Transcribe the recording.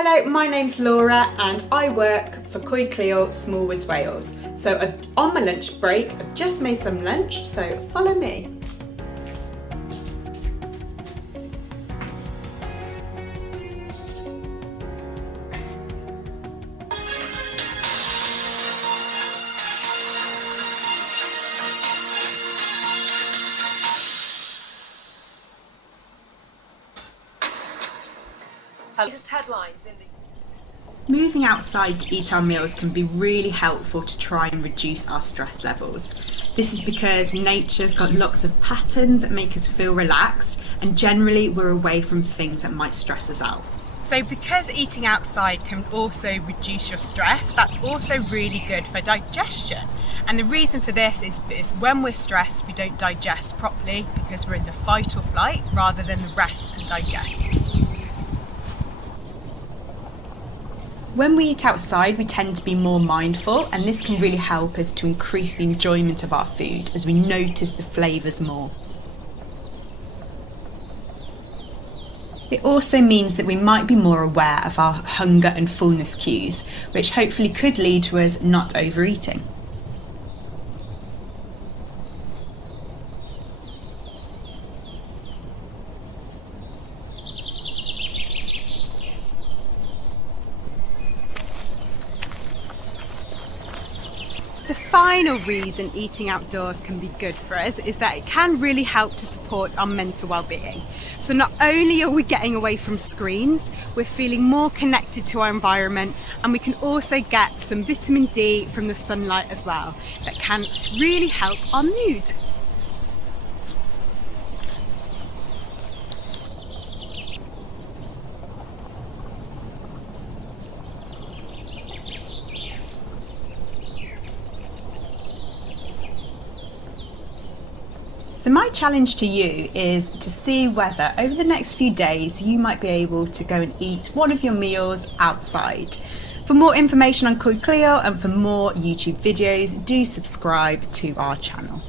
Hello, my name's Laura and I work for Coed Lleol, Smallwoods, Wales. So on my lunch break, I've just made some lunch, so follow me. Latest headlines in the Moving outside to eat our meals can be really helpful to try and reduce our stress levels. This is because nature's got lots of patterns that make us feel relaxed, and generally we're away from things that might stress us out. So because eating outside can also reduce your stress, that's also really good for digestion. And the reason for this is when we're stressed, we don't digest properly because we're in the fight or flight rather than the rest and digest. When we eat outside, we tend to be more mindful, and this can really help us to increase the enjoyment of our food as we notice the flavours more. It also means that we might be more aware of our hunger and fullness cues, which hopefully could lead to us not overeating. The final reason eating outdoors can be good for us is that it can really help to support our mental well-being. So not only are we getting away from screens, we're feeling more connected to our environment, and we can also get some vitamin D from the sunlight as well that can really help our mood. So my challenge to you is to see whether over the next few days you might be able to go and eat one of your meals outside. For more information on Coed Lleol and for more YouTube videos, do subscribe to our channel.